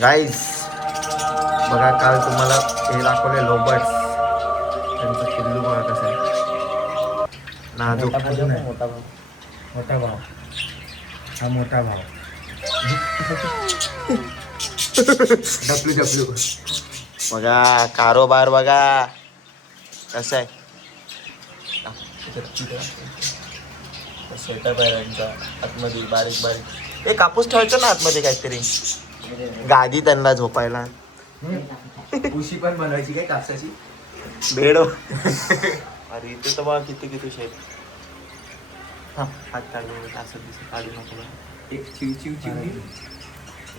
Guys बघा, काल तुम्हाला हे दाखवले लोबर्ट्स, त्यांचं पिल्लू बघा कसं आहे नाजूक. मोठा भाव हा मोठा भाव. डब्ल्यू बघा, कारोबार बघा कसं आहे. सेटअप आहे त्यांचा आतमध्ये बारीक बारीक. हे कापूस ठेवायचं ना आतमध्ये काहीतरी, गादी त्यांना झोपायला. उशी पण बनवायची काय कापसाची. बेड अरे इथे तर बघा किती किती शेत. हा हात काढून असं दिसत काढू नको. एक चिव चिव चिव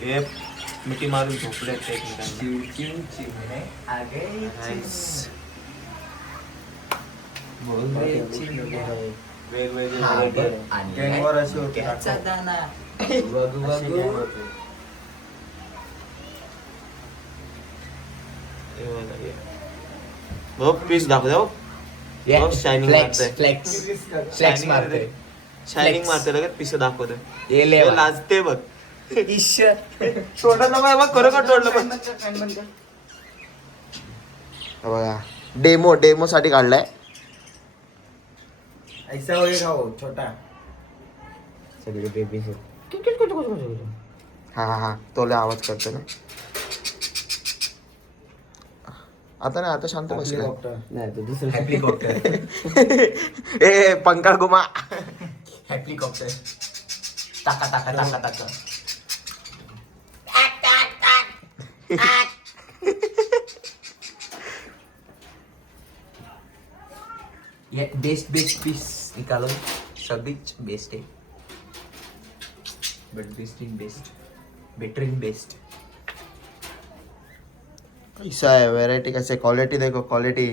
हे मिठी मारून झोपले एकमेकांना. चिव चिव चिवणे आगे वेगवेगळे गँगवर असे होते. हो पीस दाखव. शायनिंग मारते, फ्लेक्स मारते. शायनिंग मारते लगेच पीस दाखवते. ये लाजते बघ. तोडलं बघ, खरोखर तोडलं पण. बघा डेमो साठी काढलाय. ऐसा होएगा वो छोटा. सगळे बेबी हा तो लय आवाज करतो ना. आता नाही, आता शांत बसला. नाही तो दुसरं हेलिकॉप्टर. ए पंखा घुमा. हेलिकॉप्टर टाका टाका टाका टाका. ये बेस्ट पीस निकालो. सभी बेस्ट है, but best in best, better in best. ऐसा है वैरायटी. कैसे क्वालिटी देखो, क्वालिटी.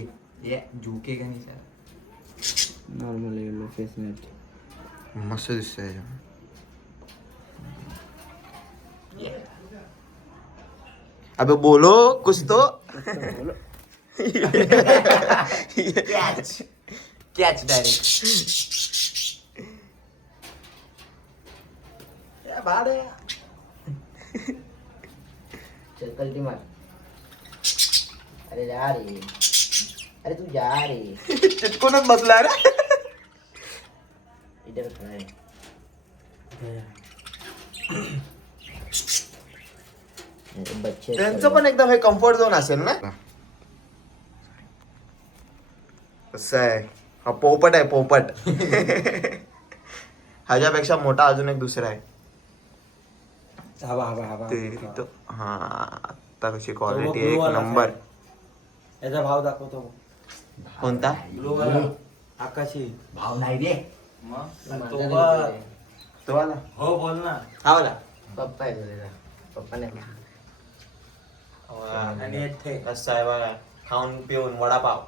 ये झुकेगा नहीं sir. Normal yellow face match. मस्त दिसतंय. अबे बोलो कुछ तो. Catch direct. या बाड है. चल कल्टी मार. अरे जा रे, अरे तू जा रे. चिटकूनच बसला रे. इधर खड़ा है. बच्चे त्यांचं पण एकदम हे कम्फर्ट झोन असेल ना. कसं आहे, हा पोपट आहे पोपट. ह्याच्यापेक्षा मोठा अजून एक दुसरा आहे हवा ते तो. हा आता कशी क्वालिटी एक नंबर. याचा भाव दाखवतो. कोणता आकाशी भाव नाही रे. तो वाला. हो बोल ना. हा वाला. पप्पा आहे तुझा. पप्पा नाही. आणि एक थे. कसं आहे बघा, खाऊन पिऊन वडापाव.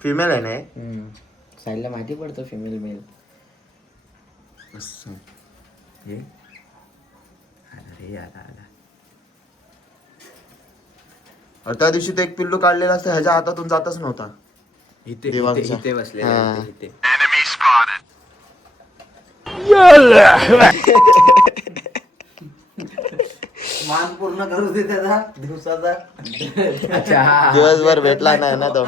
फिमेल आहे ना. साईडला माहिती पडतो फिमेल मेल. हे अरे यार आला. त्या दिवशी ते एक पिल्लू काढलेला असतं, ह्याच्या हातातून जातच नव्हता. इथे बसलेला हा. इथे. मान पूर्ण करू दे त्याचा दिवसाचा. अच्छा, दिवसभर भेटला नाही ना तो.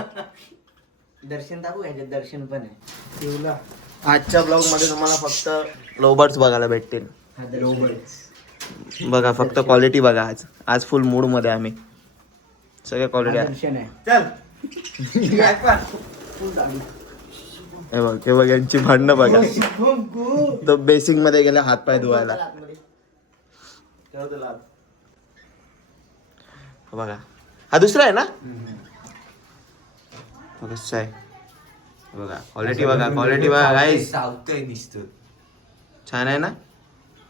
दर्शन दाखवू ह्याच्यात. दर्शन पण आहे. आजच्या ब्लॉग मध्ये तुम्हाला फक्त लोबर्ट्स बघायला भेटतील. बघा फक्त क्वालिटी बघा. आज फुल मूड मध्ये आम्ही. सगळे क्वालिटी आहे. दर्शन आहे. चल. हे बघ यांची भांडणं बघा. तो बेसिंग मध्ये गेले हात पाय धुवायला. बघा हा दुसरा आहे ना. कसं आहे बघा, क्वालिटी बघा, क्वालिटी बघा गाईस. सावतय दिसतो. छान आहे ना.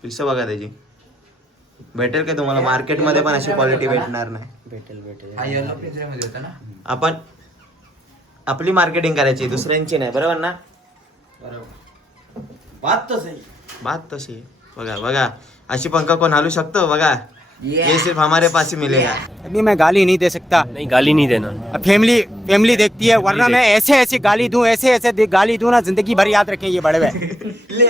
पिस बघा त्याची. भेटेल का तुम्हाला मार्केटमध्ये पण अशी क्वालिटी भेटणार नाही. भेटेल. हा येलो पिंजऱ्यामध्ये होता ना. आपण आपली मार्केटिंग करायची, दुसऱ्यांची नाही. बरोबर ना. बात तो सही. बात तशी. बघा बघा, अशी पंखा कोण हलू शकतो बघा. ये सिर्फ हमारे पास ही मिलेगा. अभी मैं गाली नहीं दे सकता. नहीं गाली नहीं देना. फैमिली देखती है, वरना मैं ऐसे गाली दूं, ऐसे गाली दूं ना, जिंदगी भर याद रखें ये बड़े भाई. ले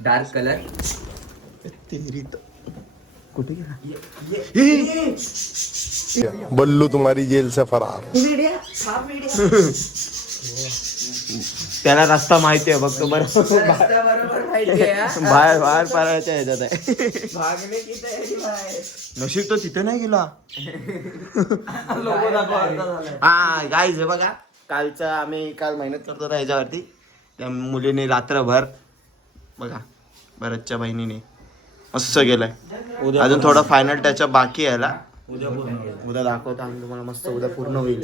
डार्क कलर. कुठे गेला? बल्लू तुम्हारी जेल से फरार. त्याला रस्ता माहिती आहे, बघतो बरं. बरोबर माहिती आहे. बाहेर पारायच्या ह्याच्यात आहे. भागणे की तयारी बाहेर. नशीब तो तिथे नाही गेला. हा गाईज हे बघा, काल मेहनत करतो होता ह्याच्यावरती. त्या मुलीने रात्रभर बघा, भरतच्या बहिणीने मस्त गेलाय. अजून थोडं फायनल त्याच्या बाकी आहे याला. उद्या दाखवतो आम्ही तुम्हाला, मस्त उद्या पूर्ण होईल.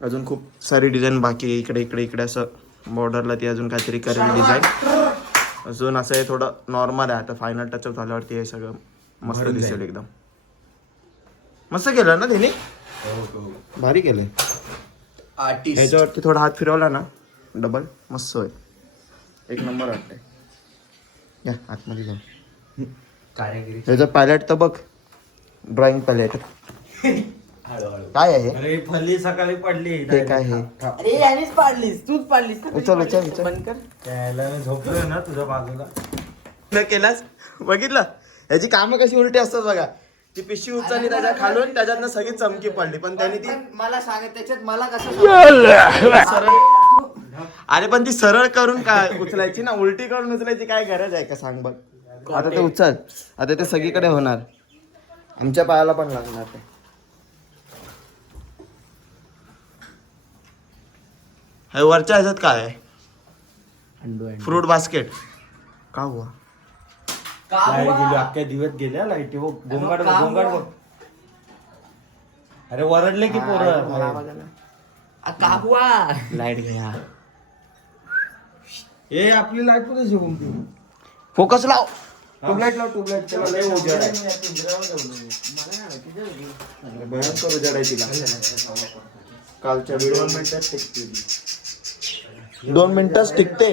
अजून खूप सारी डिझाईन बाकी आहे. इकडे असं बॉर्डरला ती अजून काहीतरी करेल डिझाईन. अजून असं हे थोडं नॉर्मल आहे. आता फायनल टचअप झाल्यावरती हे सगळं मस्त दिसेल एकदम. मस्त केलं ना त्याने, भारी केलंय. आर्टिस्ट. ह्याच्यावरती थोडा हात फिरवला ना डबल, मस्त होय. एक नंबर वाटतंय. या आतमध्ये जाऊ. कारागिरी. ह्याचं पॅलेट तर बघ, ड्रॉइंग पॅलेट काय आहे हे? अरे फल्ली सकाळी पडली. ते काय आहे? अरे यानेच पाडलीस, तूच पाडलीस ना. उचल. बंद कर. त्याला मी झोपलोय ना तुझ्या बाजूला. न केलास बघितलं, याची कामं कशी उलटी असतात बघा. ती पिशवी उचलली त्याच्या खालून, त्याच्यातनं सगळी चमकी पडली, पण त्याने ती मला सांग त्याच्यात मला कसं अरे पण ती सरळ करून काय उचलायची ना, उलटी करून उचलायची काय गरज आहे का सांग बघ. आता ते उचल, आता ते सगळीकडे होणार. आमच्या पायाला पण लागणार ते. हे वरच्या ह्याच्यात काय आहे? फ्रूट बास्केट का हुआ? लाईट गेली, अख्ख्या दिवस गेल्या लाईटी. गोंगाट बघ. अरे वरडले की पोरं. काबुआ. लाईट घ्या, ए आपली लाईट कुठे शिकून ती. फोकस लाव. ट्यूबलाईट लाव, ट्यूबलाईट. त्याला लय उजेड आहे. भयंकर उजेड आहे तिला. कालच्या व्हिडिओ 2 मिनिटच टिकते.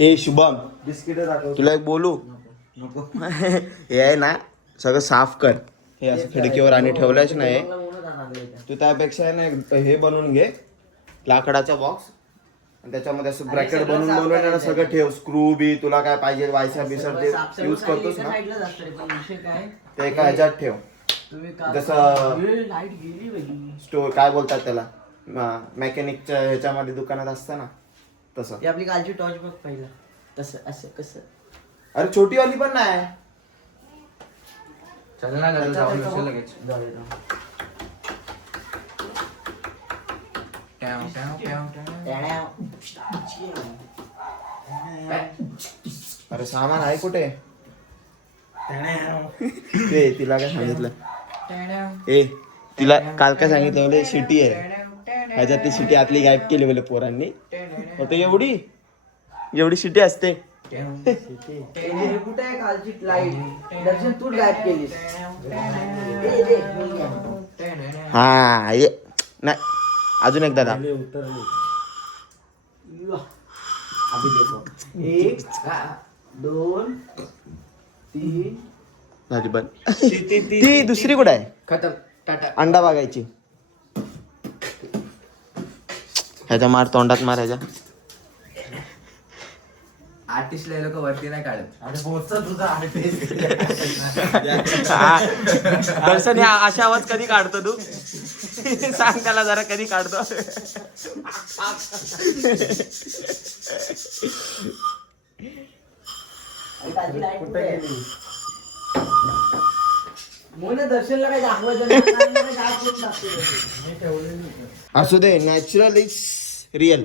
ए शुभम, बिस्किट दाखव. तुला एक बोलू नको. हे आहे ना, सगळं साफ कर. हे असं खिडकीवर आणि ठेवलंच नाही. तू त्यापेक्षा आहे ना हे बनवून घे, लाकडाचा बॉक्स, आणि त्याच्यामध्ये असं ब्रॅकेट बनवून आहे ना सगळं ठेव. स्क्रू बी तुला काय पाहिजे, वायसर बिसर ते यूज करतोस ना, ते एका ह्याच्यात ठेव. जसं लाईट गेली बाई. स्टोर काय बोलतात त्याला, मेकॅनिकच्या ह्याच्यामध्ये दुकानात असतं ना तसं. ती आपली कालची टॉर्च बघ पहिला. तसं असं कसं. अरे छोटी वाली पण नाही. चल ना घरी जाऊन बसू लगेच. अरे सामान आहे कुठे? ते तिला काय सांगितलं? ए तिला काल काय सांगितलं बोले शिटी आहे, ह्याच्यात ती शिटी आतली गायब केली बोले पोरांनी. होते एवढी शिटी असते. कुठे आहे कालची लाईट? दर्शन तू गायब केलीस. हा ये नाही, अजून एकदा दाब. अभी देखो. 1 2 3. झाली बंद. ती दुसरी कुठे आहे? खतम. टाटा. अंडा बघायची. ह्याच्या मार, तोंडात मार ह्याच्या. आर्टिस्टला लोक वरती नाही काढत. अरे पोहोचचा तुझा आर्टिस्ट. दर्शन या अशा आवाज कधी काढतो तू? सांग त्याला जरा कधी काढतो. कुठे गेली? मोने दर्शनला काय दाखवायचं नाही. असू दे, natural is real.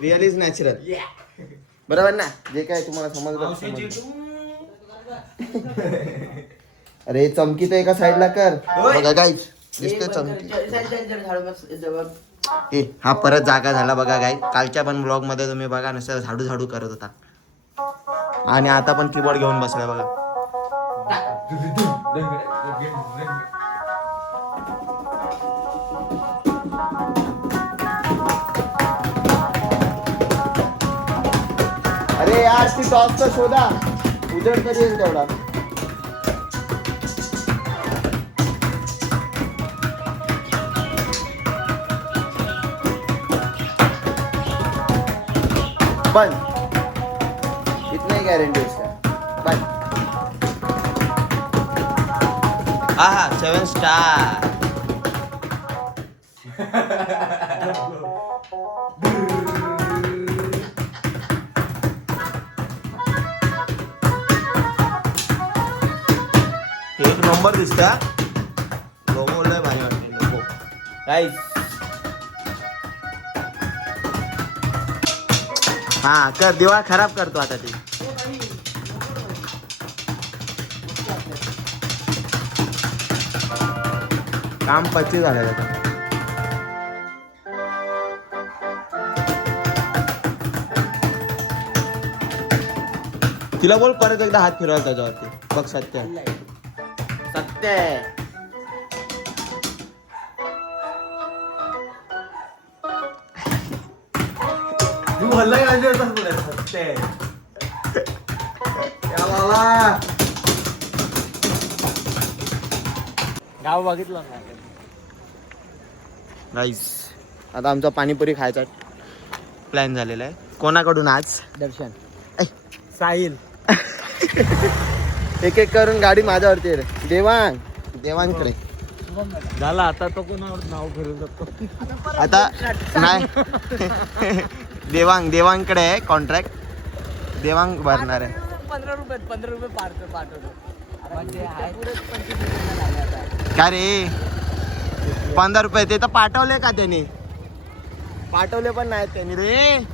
Real is natural. बरोबर ना? जे काय तुम्हाला समजलं. अरे चमकी तर एका साईडला कर. बघा गाईज, दिसतोय चमकी. ए हा परत जागा झाला बघा गाई. कालच्या पण ब्लॉग मध्ये तुम्ही बघा नुसतं झाडू करत होता, आणि आता पण कीबोर्ड घेऊन बसलाय बघा. ए यार ती टॉपचा शोधा उजेड कधी येईल तेवढा. बंद. इतना ही गारंटी उसका. बंद. आहा 7 स्टार. एक नंबर दिसता. लोगो लय भारी वाटते लोगो. गाईस हा कर दिवाळ खराब करतो आता ती. काम 25 झालं आता. तिला बोल परत एकदा हात फिरवायला त्याच्यावरती बघ. सत्य सत्य तू बोलला का अजून तसं बोलायचं? सत्य. या बाबा. गाव बघितलं ना. गाईस आता आमचा पाणीपुरी खायचा प्लॅन झालेला आहे. कोणाकडून आज? दर्शन ऐ, साहिल एक एक करून गाडी माझ्यावरती आहे रे. देवांकडे झाला आता तो कोणावर नाव फिरू शकतो. आता नाही देवांकडे आहे कॉन्ट्रॅक्ट. देवांग भरणार आहे. 15 रुपये पाठवतो. काय रे 15 रुपये ते तर पाठवले का त्यांनी? पाठवले पण नाहीत त्यांनी रे.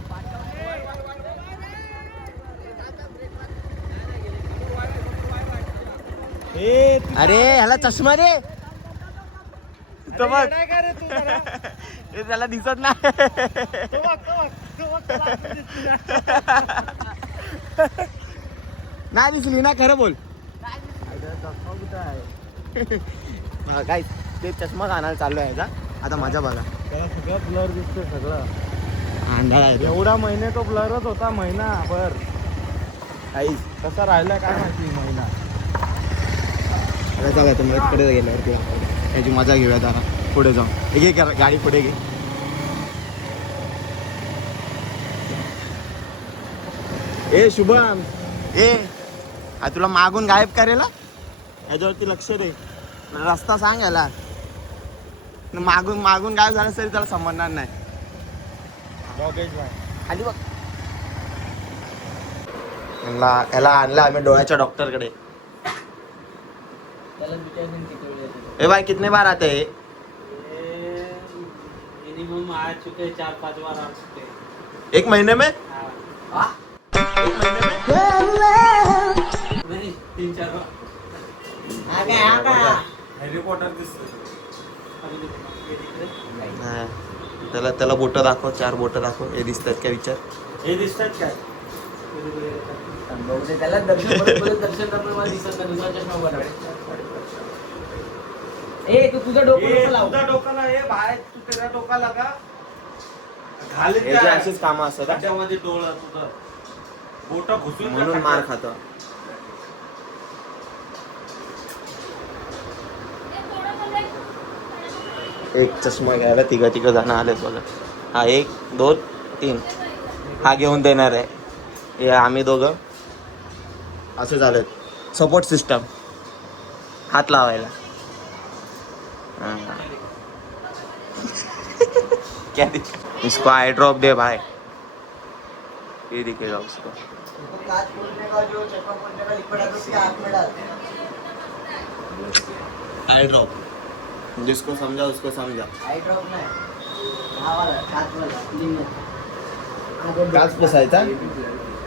अरे ह्याला चष्मा रे. तो बघ हे त्याला दिसत नाही. नाही दिसली ना खरं बोल. काय ते चष्मा आणायला चाललो आहे का आता? माझा बघा त्याला सगळं ब्लर दिसतोय सगळं. अंधार आहे. एवढा महिने तो ब्लरच होता महिनाभर. काहीच कसा राहिला काय माहिती महिना. चला तुम्ही पुढे गेल्यावर त्याची मजा घेऊया जरा. पुढे जाऊन घे गाडी पुढे घे. ए शुभम ए हा तुला मागून गायब करेल याच्यावरती लक्ष दे. रस्ता सांग याला. मागून गायब झालं तरी त्याला समजणार नाही. खाली बघ. याला आणला आम्ही डोळ्याच्या डॉक्टरकडे. ए भाई कितने बार आते हैं? मिनिमम आ चुके 4-5 बार आ चुके. एक महीने में? हाँ. एक महीने में? नहीं 3-4 बार. हेलिकॉप्टर दिसतोय. नाही. त्याला बोट दाखव. 4 बोट दाखव. हे दिसतात का विचार? हे दिसतात काय? त्याला दर्शन करतो मला दिसत नाही. दुसरा चष्मा बघा. ए तू तुझं डोकं नको लावू. तुझा डोकाला हे बाहेर तू त्याच्या डोकाला का हे जे अशीच कामं असतात हा? त्याच्यामध्ये डोळा तुझं बोट घुसून म्हणून मार खातो. एक चष्मा घ्यायला तिघ जण आलेत बघा. हा 1 2 3 हा घेऊन देणार आहे. हे आम्ही दोघं असं झालं. सपोर्ट सिस्टम हात लावायला. क्या इसको आई ड्रॉप दे भाई. ये दिखेगा उसको. कांच खोलने का जो चश्मा खोलने का लिक्विड आता उसके हाथ में डाल. आई ड्रॉप जिसको समझा उसको समझा. आई ड्रॉप नाही. हा वाला कांच वाला लिंग. कांच बसायचा.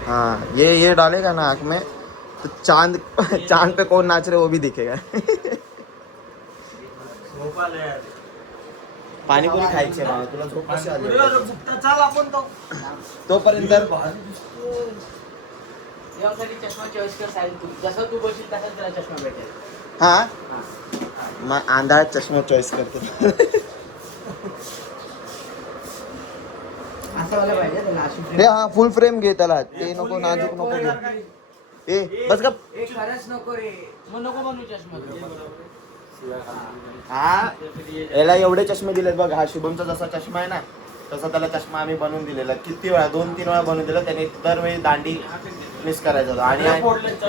हाँ ये डालेगा ना आँख में तो चांद पे कौन नाच रहे वो भी दिखेगा. पाणीपुरी खायची ना तुला. झोप कशी आली? चल आपण तो तोपर्यंत यासाठी चष्मा चॉईस कर साहेब. तू जसं तू बसशील तसंच त्याला चष्मा भेटेल. हा मग आंधळा चष्मा चॉईस करतो. असं असे वाले पाहिजे त्याला अशी ते हा फुल फ्रेम घे त्याला, ते नको नाजूक नको घे. ए बस गप. खरंच नको रे, मग नको बनवू चष्मा. हा याला एवढे चष्मे दिलेत बघ. हा शुभमचा जसा चष्मा आहे ना तसा त्याला चष्मा आम्ही बनवून दिलेला. किती वेळा 2-3 वेळा बनवून दिला त्याने. दरवेळी दांडी मिस करायचा होता. आणि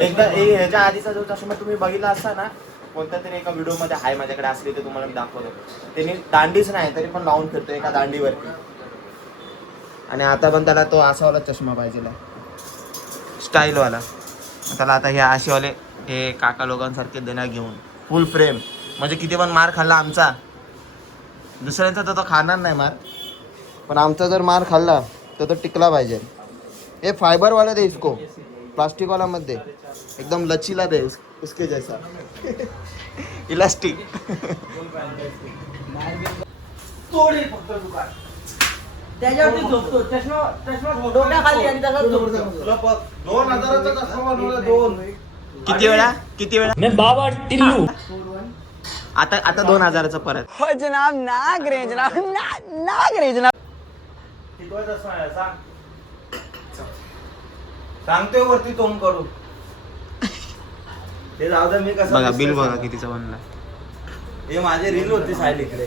एकदा ह्याच्या आधीचा जो चष्मा तुम्ही बघितला असता ना कोणत्या तरी एका व्हिडिओ मध्ये आहे माझ्याकडे असली ते तुम्हाला मी दाखवतो. त्यांनी दांडीच नाही तरी पण लावून फिरतो एका दांडीवरती. आणि आता पण त्याला तो असावाला चष्मा पाहिजे स्टाईलवाला. त्याला आता हे असेवाले हे काका लोकांसारखे देणार घेऊन फुल फ्रेम. म्हणजे किती पण मार खाल्ला आमचा, दुसऱ्यांचा तर तो खाणार नाही मार, पण आमचा जर मार खाल्ला तर तो टिकला पाहिजे. हे फायबरवाला दे इसको, प्लास्टिकवाला मत दे, एकदम लचीला दे उसके जैसा इलास्टिक. त्याच्यावरती झोपतो, चष्मा डोक्याखाली आणि तसाच झोपतो. 2000चा चष्मा बनवला. 2 किती वेळा मी बाबा टिल्लू. आता 2000चा परत. हो जनाब, नाग रे जनाब, नाग रे जनाब. सांगतोय वरती तोंड करू. ते जाऊ दे, मी कसं बघा बिल बघा कितीचा बनला. हे माझी रील होती साईड इकडे.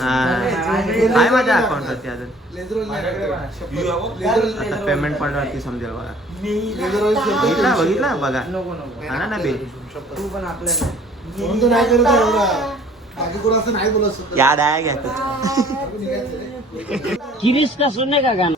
आहे माझ्या अकाउंटवरती अजून. आता पेमेंट पडल्यावरती समजेल बघा. बघितला बघा. आणा ना बिल. तू पण आपल्याला याद आया क्या कुछ? किरीश का सुनने का गाना.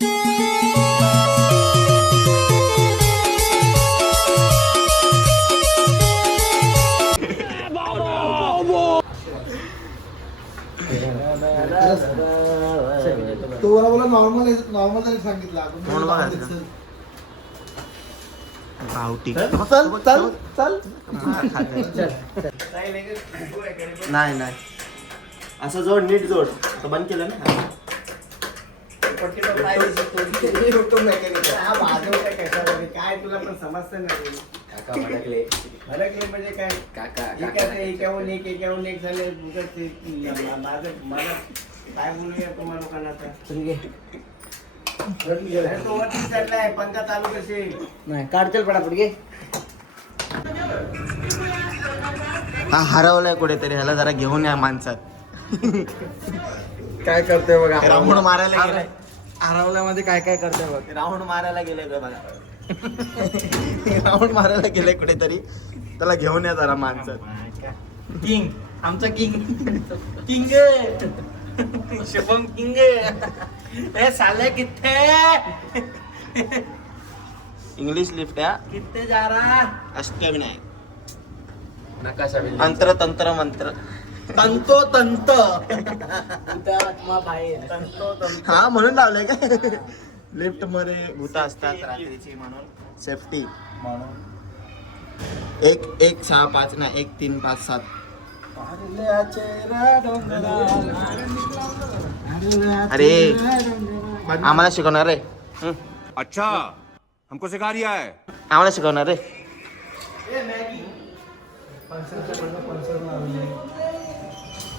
तो बोला नॉर्मल तरी सांगितलं. कोण बघा तिथं? गावठी. चल नाही असं जोड, नीट जोड. तो बंद केलं ना. काय तुला पण समजतं नाही. भडकले म्हणजे काय एकाहून एक झाले. मला काय बोलूया तुम्हाला लोकांना आता. तो वरती चढलाय, पंखा चालू कसे नाही काढतील पटापट घे. हा हरवलाय कुठेतरी, ह्याला जरा घेऊन या माणसात. काय करतोय बघा. राऊंड मारायला गेलाय. हरवल्यामध्ये काय काय करतोय बघ. राऊंड मारायला गेलाय बघा. राऊंड मारायला गेलाय कुठेतरी, त्याला घेऊन या जरा माणसात. किंग, आमचा किंग शुभम किंग. ए साले किथे इंग्लिश लिफ्ट या किथे जा रहा. अष्टविनायक. नकाशा बिल. अंतर तंत्र मंत्र. तंतो तंत. हुतात्मा बाहेर. हा म्हणून लावलंय का लिफ्ट मध्ये भूता असतात रात्रीची म्हणून सेफ्टी म्हणून. 1 6 5 ना 1 3 5 7. अरे आम्हाला शिकवणार रे. अच्छा हमको सिखा रिया है. आम्हाला शिकवणार रे.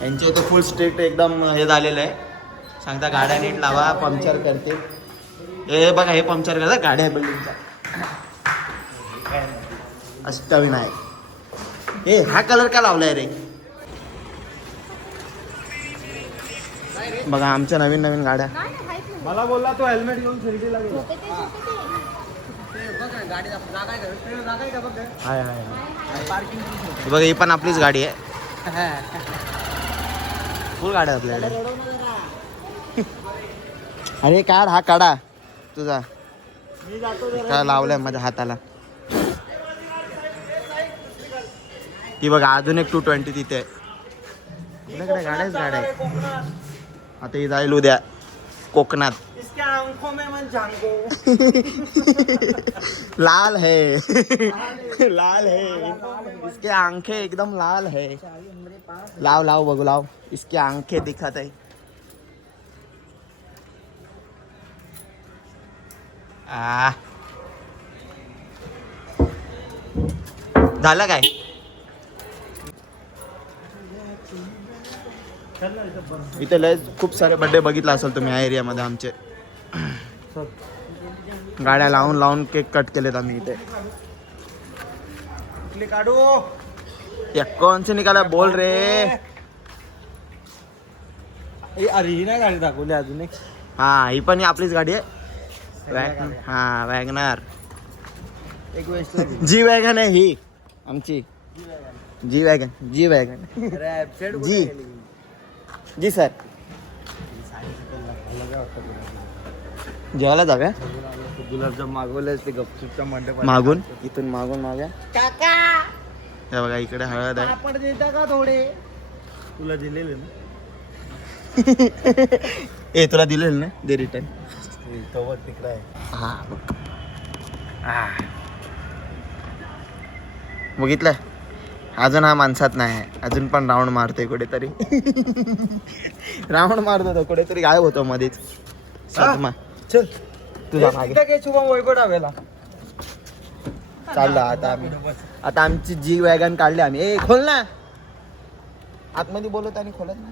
यांच्या इथे फुल स्ट्रिक्ट एकदम हे झालेलं आहे. सांगता गाड्या नीट लावा, पंक्चर करते. हे बघा हे पंक्चर करतात गाड्या बिल्डिंगच्या. अष्टविनायक. हे हा कलर का लावलाय रे? बघा आमच्या नवीन नवीन गाड्या. मला बोलला तो हेल्मेट घेऊन शिर्डीला गेला. हाय हे बघा ही पण आपलीच गाडी आहे. फुल गाड्या आपल्याकडे. अरे काढ हा काढा तुझा. काय लावलाय माझ्या हाताला. ती बघा अजून एक 220 तिथे आहे. आपल्याकडे गाड्याच गाड्या आहे. आता ही जाईल उद्या कोकणात. लाल है लाल है इसके आंखें एकदम लाल है. लाव लाव बघू लाव. इसकी आंखें दिखत आहे. झालं काय? इथे लय खूप सारे बर्थडे बघितला असेल तुम्ही या एरियामध्ये आमचे. गाड्या लावून केक कट केलेत आम्ही इथे. काढू ये कौन से निकाला बोल रे. अरे ही नाही गाडी दाखवली अजून एक. हा ही पण आपलीच गाडी आहे. हा वॅगनर. एक वेळेस जी वॅगन आहे ही आमची. जी वॅगन जी जी सर. जेवायला जाऊया गुलाबजाम मागवले ते गपचूपच्या मंडप मागून. इथून मागून मागूया. हे बघा इकडे हळद आहे. आपण देता का थोडे तुला दिलेले ना. ए तुला दिलेलं ना दे रिटर्न. तिकडे आहे. हा बघितलं अजून हा माणसात नाही. अजून पण राऊंड मारतोय कुठेतरी. राऊंड मारत होतो कुठेतरी गायब होतो मध्येच. सदमा. चल तुझा मागे शुभम वैभव आवेला चाललं आता आमची जी वॅगन काढली आम्ही. ए खोल ना आतमध्ये बोलत आणि खोलत ना.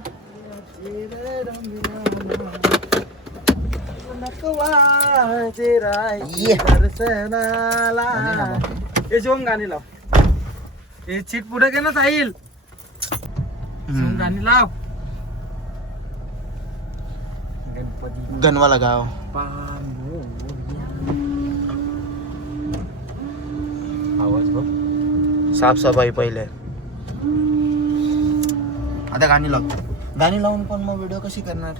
हे शिवम गाणी लाव. हे सीट पुढे घे ना साहिल. शिवम गाणी लाव. गणपती गणवाला गाव. आवाज बघ. साफसफाई पहिले. आता गाणी लावतो. गाणी लावून पण मग व्हिडिओ कशी करणार.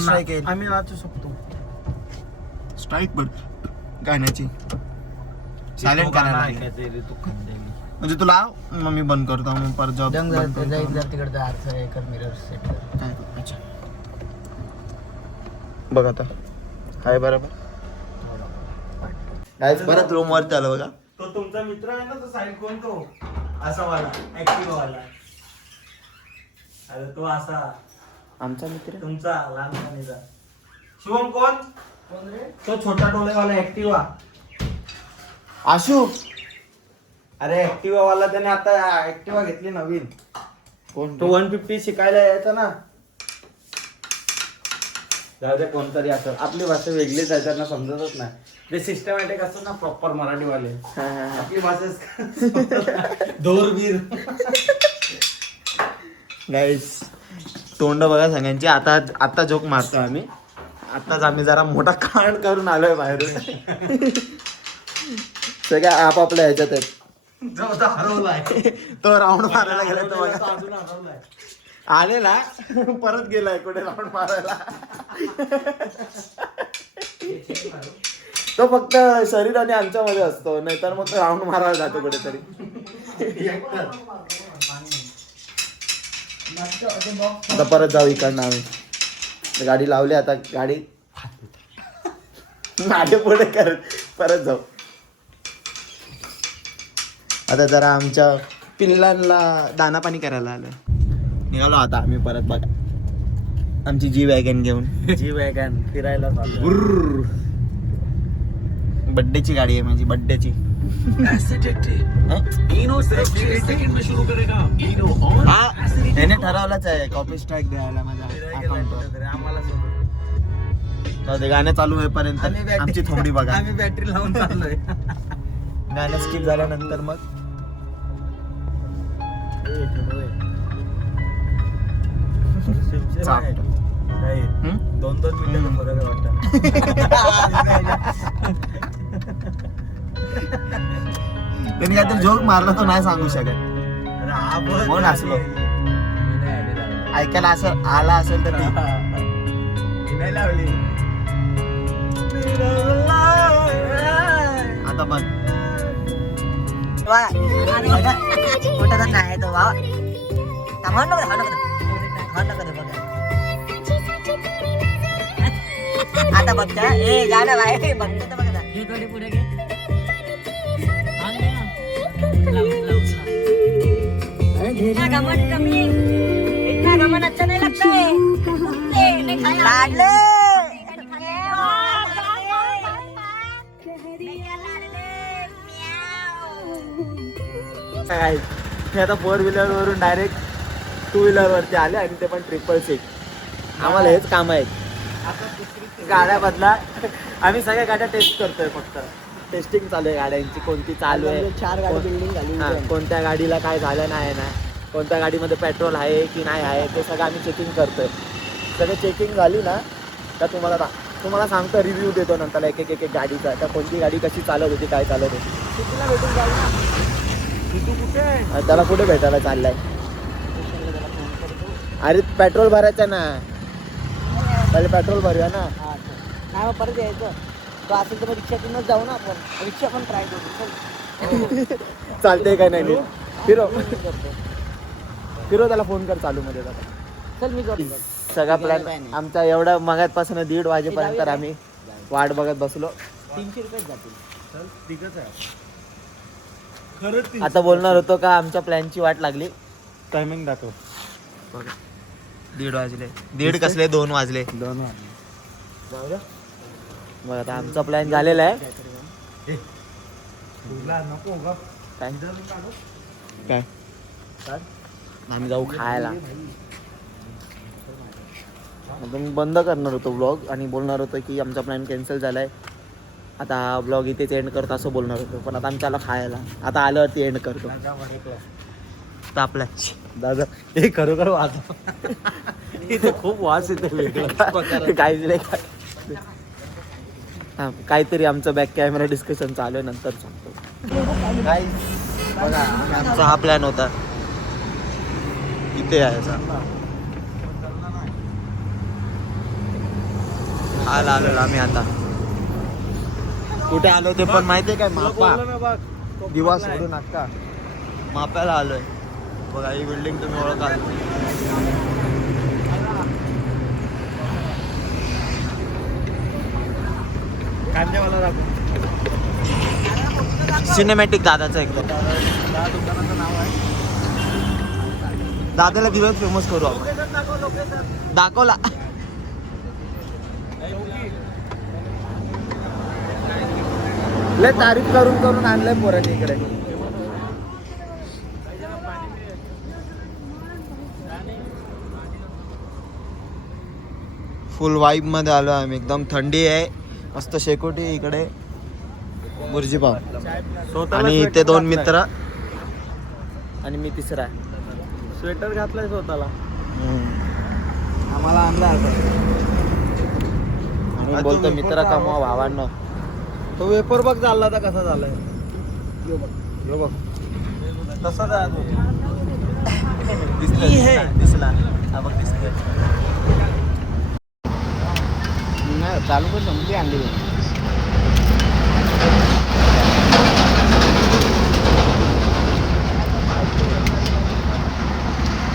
स्ट्राईक येईल. आम्ही वाचू शकतो. स्ट्राईक पण गाण्याची सायलेंट करायला लागेल. म्हणजे तू लाव मग मी बंद करतो. मग परत जॉब तिकडे मिरर सेट कर. अच्छा बघ आता आहे बरोबर. परत रूम वरती आलं बघा. तो तुमचा मित्र आहे ना तो साहिल. कोण तो असा वाला ऍक्टिव्ह वाला. अरे तो असा आमचा मित्र तुमचा लहानपणीचा. शिवम कोण तो छोटा डोळेवाला ऍक्टिव्हा. आशू. अरे ऍक्टिव्हा वाला त्याने आता ऍक्टिव्हा घेतली नवीन. कोण तो 150 शिकायला यायचा ना. जाऊ दे कोणतरी असं. आपली भाषा वेगळीच आहे त्यांना समजतच नाही. ते सिस्टमॅटिक असतं ना प्रॉपर मराठीवाले. आपली भाषा दोरबीर. गाईस तोंड बघा सगळ्यांची. आता जोक मारतो आम्ही. आताच आम्ही जरा मोठा कांड करून आलोय बाहेरून. सगळ्या आपापल्या ह्याच्यात आहेत. हरवलाय तो राऊंड मारायला गेला तो बघा. अजून हरवलाय. आले ना परत गेलाय कुठे राऊंड मारायला. तो फक्त शरीराने आमच्यामध्ये असतो. नाहीतर मग राऊंड मारायला जातो कुठेतरी. आता परत जाऊ इकडनं आम्ही. गाडी लावली आता. गाडी मागे पुढे करत परत जाऊ. आता जरा आमच्या पिल्लांना दाना पाणी करायला आलं. निघालो आता आम्ही परत बघा आमची जी वॅगन घेऊन. जी वॅगन फिरायला चाललो. बड्डेची गाडी आहे माझी. बड्डेची. त्याने ठरवलंच आहे कॉपी स्ट्राईक द्यायला माझ्या अकाउंटवर. आम्हाला गाणं चालू होईपर्यंत आमची थोडी बघा. आम्ही बॅटरी लावून चाललोय. गाणं स्किप झाल्यानंतर मग दोन मिनिटं फरक वाटतं. त्यांनी काहीतरी जोक मारला तो नाही सांगू शकत. कोण असलो ऐकायला असं आला असेल तर ठीक. नाही लावली. आता बघ मोठा नाही तो भाव. आता बघता ए गाणं बाय बघता तर बघा. हे कडे पुढे घे. इतना घमंड कमी. इतना घमंड अच्छा नहीं लगता है. लाडले काय मी आता 4 व्हीलर वरून डायरेक्ट 2 व्हीलर वरती आले आणि ते पण 666. आम्हाला हेच काम आहेत. गाड्या बदला. आम्ही सगळ्या गाड्या टेस्ट करतोय, फक्त टेस्टिंग चालू आहे गाड्यांची, कोणती चालू आहे, 4 गाडी बिल्डिंग झाली. हा, कोणत्या गाडीला काय झालं नाही ना, कोणत्या गाडीमध्ये पेट्रोल आहे की नाही आहे ते सगळं आम्ही चेकिंग करतोय. सगळं चेकिंग झाली ना तर तुम्हाला सांगतो, रिव्ह्यू देतो नंतर एक एक गाडीचा, तर कोणती गाडी कशी चालत होती, काय चालत होती. कितीला भेटून जाईल ना? तू कुठे? त्याला कुठे भेटायला चाललाय? अरे पेट्रोल भरायचं ना, पहिले पेट्रोल भरूया ना. नाही मग परत यायचं. तो असेल तर मग रिक्षातूनच जाऊ ना आपण. रिक्षा पण ट्राय करू. चालते काय नाही. फिरो त्याला फोन कर चालू मध्ये. चल मी करतो. सगळा प्लॅन आमचा एवढा मगापासून 1:30 वाजेपर्यंत आम्ही वाट बघत बसलो. 300 रुपये जातील. आता बोलणार होतो का आमच्या प्लॅनची वाट लागली. टायमिंग दाखव. 1:30 वाजले. 1:30 कसले 2 वाजले. 2 वाजले. मग आता आमचा प्लॅन झालेला आहे. काय आम्ही जाऊ खायला. आता मी बंद करणार होतो ब्लॉग आणि बोलणार होतो की आमचा प्लॅन कॅन्सल झालाय, आता हा ब्लॉग इथेच एंड करतो असं बोलणार होतो. पण आता आमच्याला खायला, आता आल्यावरती एंड करतो. तापला दादा हे खरोखर वाच. इथे खूप वास येते वेगळं. काहीच नाही. हा, काहीतरी आमचं बॅक कॅमेरा डिस्कशन चालू आहे, नंतर सांगतो. बघा आमचा हा प्लॅन होता इथे यायचा. आलो आम्ही आता. कुठे आलो ते पण माहितीये काय? मापा दिवा सोडून अक्का माप्याला आलोय. बघा ही बिल्डिंग तुम्ही ओळखाल. सिनेमॅटिक दादाचं एकदम. दादाला दिवस फेमस करू आपण. दाखवला. लय तारीफ करून करून आणलंय पोरांनी इकडे. फुल वाईब मध्ये आलो आम्ही. एकदम थंडी आहे, मस्त शेकोटी इकडे, बुर्जी पाव आणि इथे 2 मित्र आणि मी तिसरा. स्वेटर घातलाय स्वतःला. आम्हाला आणला आणि बोलतो मित्र कमवा भावांनो. तो वेपर बघ चालला होता कसा झालाय. यो बघ तसाच आहे तो. दिसला. हा बघ दिसतोय. नाही चालू पण संपली आणली.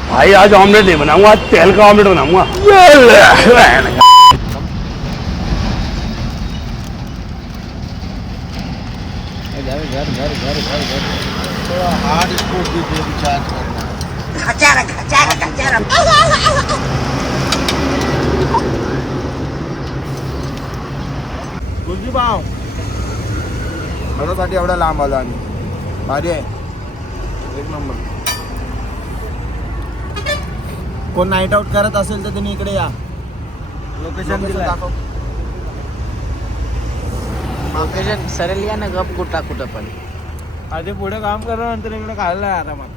भाई आज ऑमलेट नहीं बनाऊंगा, आज तेल का ऑमलेट बनाऊंगा. थोड़ा हार्ड इसको भी रिचार्ज करना. गुरुजी भाव साठी एवढा लांब आलो आम्ही. भारी आहे, एक नंबर. कोण नाईट आउट करत असेल तर तुम्ही इकडे या. लोकेशन दाखव. लोकेशन सरळ या ना, गप कुठं पण. आधी पुढे काम करा, नंतर इकडे खायला आरामात.